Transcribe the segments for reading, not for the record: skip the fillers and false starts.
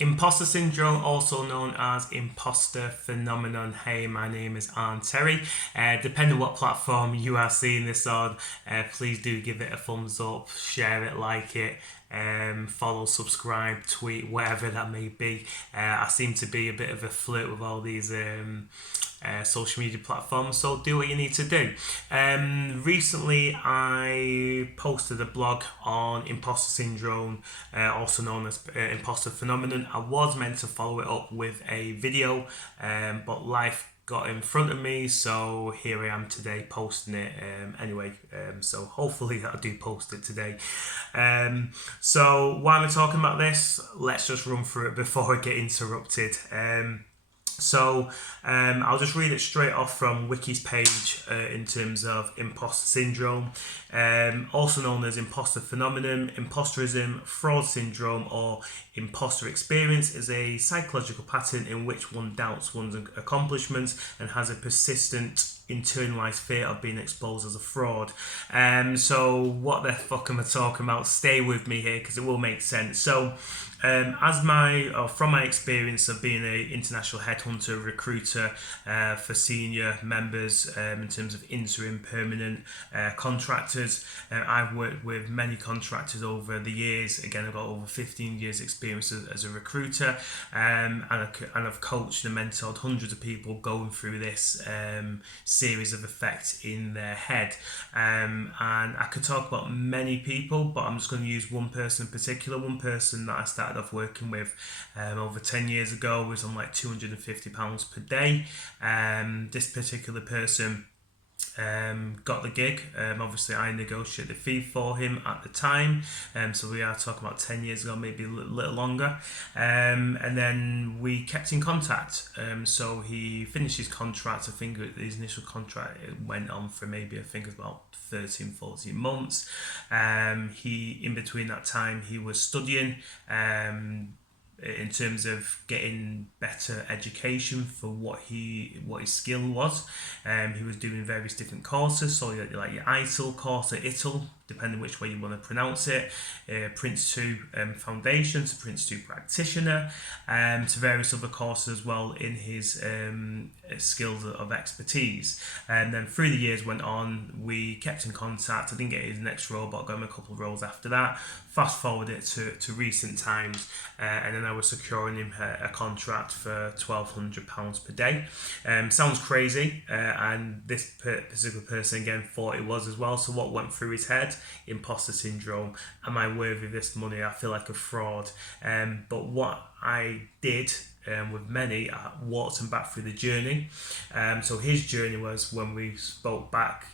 Imposter syndrome, also known as imposter phenomenon. Hey, my name is Arn Terry. Depending on what platform you are seeing this on, please do give it a thumbs up, share it, like it, follow, subscribe, tweet, whatever that may be. I seem to be a bit of a flirt with all these social media platforms, so do what you need to do. Recently, I posted a blog on imposter syndrome, also known as imposter phenomenon. I was meant to follow it up with a video, but life got in front of me, so here I am today posting it anyway. So hopefully I do post it today. So why am I talking about this? Let's just run through it before I get interrupted. I'll just read it straight off from Wiki's page in terms of imposter syndrome, also known as imposter phenomenon. Impostorism, fraud syndrome, or imposter experience is a psychological pattern in which one doubts one's accomplishments and has a persistent internalized fear of being exposed as a fraud. So what the fuck am I talking about? Stay with me here because it will make sense. So from my experience of being an international headhunter recruiter for senior members in terms of interim permanent contractors, I've worked with many contractors over the years. Again, I've got over 15 years experience as a recruiter, and I've coached and mentored hundreds of people going through this series of effects in their head, and I could talk about many people, but I'm just going to use one person in particular. One person that I started off working with over 10 years ago was on like £250 per day. This particular person got the gig. Obviously I negotiated the fee for him at the time, so we are talking about 10 years ago, maybe a little longer, and then we kept in contact. So he finished his contract. I think his initial contract went on for maybe, I think, about 13-14 months. He, in between that time, he was studying in terms of getting better education for what his skill was. He was doing various different courses, so like your ITIL course, or ITIL, depending which way you want to pronounce it, Prince 2 Foundation to Prince 2 Practitioner, to various other courses as well in his skills of expertise. And then through the years went on, we kept in contact. I didn't get his next role, but I got him a couple of roles after that. Fast forward it to recent times, and then I was securing him a contract for £1,200 per day. Sounds crazy, and this particular person again thought it was as well. So what went through his head? Imposter syndrome. Am I worthy of this money? I feel like a fraud. But what I did with many, I walked him back through the journey. So his journey was when we spoke back,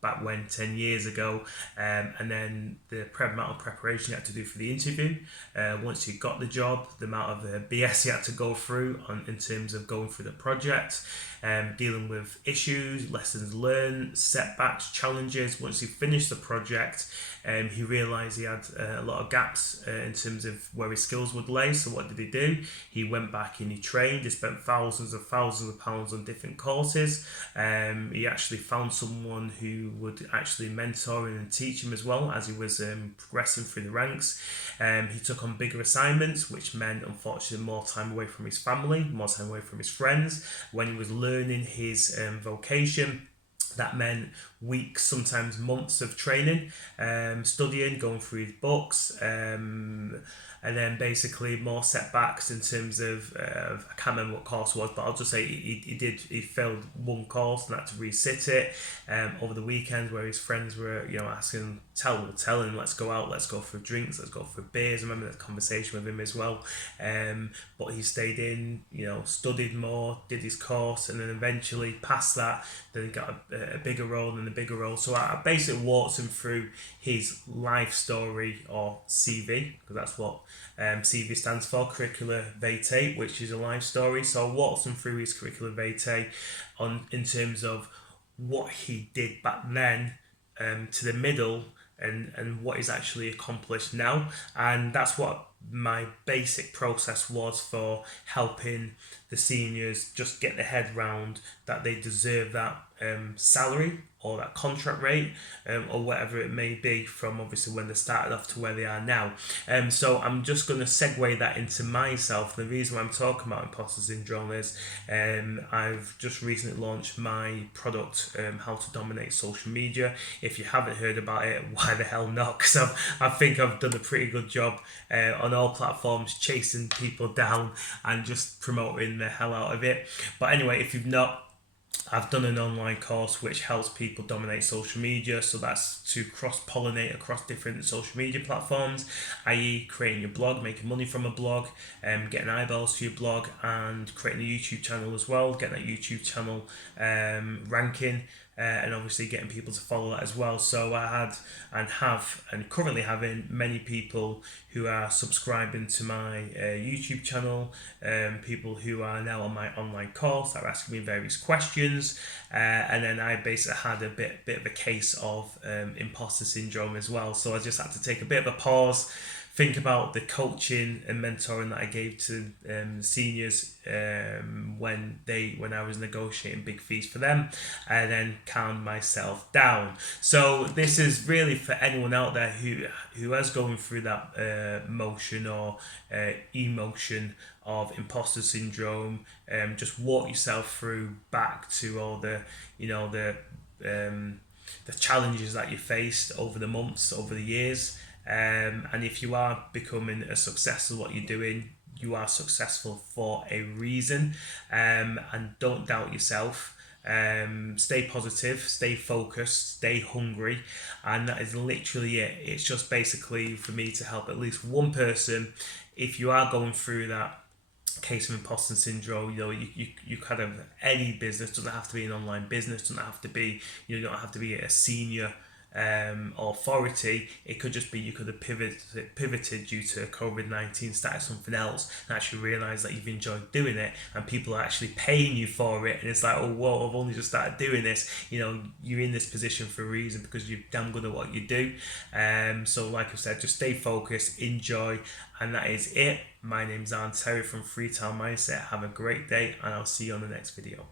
back when 10 years ago, and then the amount of preparation he had to do for the interview. Once he got the job, the amount of BS he had to go through in terms of going through the project, dealing with issues, lessons learned, setbacks, challenges. Once he finished the project, he realised he had a lot of gaps in terms of where his skills would lay. So what did he do? He went back and he trained. He spent thousands of pounds on different courses. He actually found someone who would actually mentor him and teach him as well as he was progressing through the ranks. He took on bigger assignments, which meant, unfortunately, more time away from his family, more time away from his friends. When he was learning his vocation, that meant weeks, sometimes months of training, studying, going through his books, and then basically more setbacks in terms of I can't remember what course it was, but I'll just say he failed one course and had to resit it over the weekends, where his friends were asking, tell him, let's go out, let's go for drinks, let's go for beers. I remember that conversation with him as well, but he stayed in, studied more, did his course, and then eventually passed that. Then he got a bigger role and a bigger role. So I basically walked him through his life story, or CV, because that's what CV stands for, curricula vitae, which is a life story. So I walked him through his curricula vitae in terms of what he did back then, to the middle, and what he's actually accomplished now. And that's what my basic process was for helping the seniors just get their head round that they deserve that salary or that contract rate, or whatever it may be, from obviously when they started off to where they are now. So I'm just going to segue that into myself. The reason why I'm talking about imposter syndrome is I've just recently launched my product, How to Dominate Social Media. If you haven't heard about it, why the hell not? Because I think I've done a pretty good job on all platforms, chasing people down and just promoting the hell out of it. But anyway, if you've not, I've done an online course which helps people dominate social media. So that's to cross-pollinate across different social media platforms, i.e. creating your blog, making money from a blog, getting eyeballs to your blog, and creating a YouTube channel as well, getting that YouTube channel ranking, and obviously getting people to follow that as well. So I had and have and currently having many people who are subscribing to my YouTube channel, people who are now on my online course that are asking me various questions, and then I basically had a bit of a case of imposter syndrome as well. So I just had to take a bit of a pause, think about the coaching and mentoring that I gave to seniors when I was negotiating big fees for them, and then calm myself down. So this is really for anyone out there who is going through that motion or emotion of imposter syndrome. Just walk yourself through back to all the the challenges that you faced over the months, over the years. And if you are becoming a success at what you're doing, you are successful for a reason, and don't doubt yourself. Stay positive, stay focused, stay hungry, and that is literally it. It's just basically for me to help at least one person. If you are going through that case of imposter syndrome, you kind of, any business, doesn't have to be an online business, doesn't have to be, you don't have to be a senior authority. It could just be you could have pivoted due to COVID-19, started something else, and actually realised that you've enjoyed doing it, and people are actually paying you for it. And it's like, oh, whoa, I've only just started doing this. You're in this position for a reason, because you're damn good at what you do. So like I said, just stay focused, enjoy, and that is it. My name's Terry from Freetown Mindset. Have a great day, and I'll see you on the next video.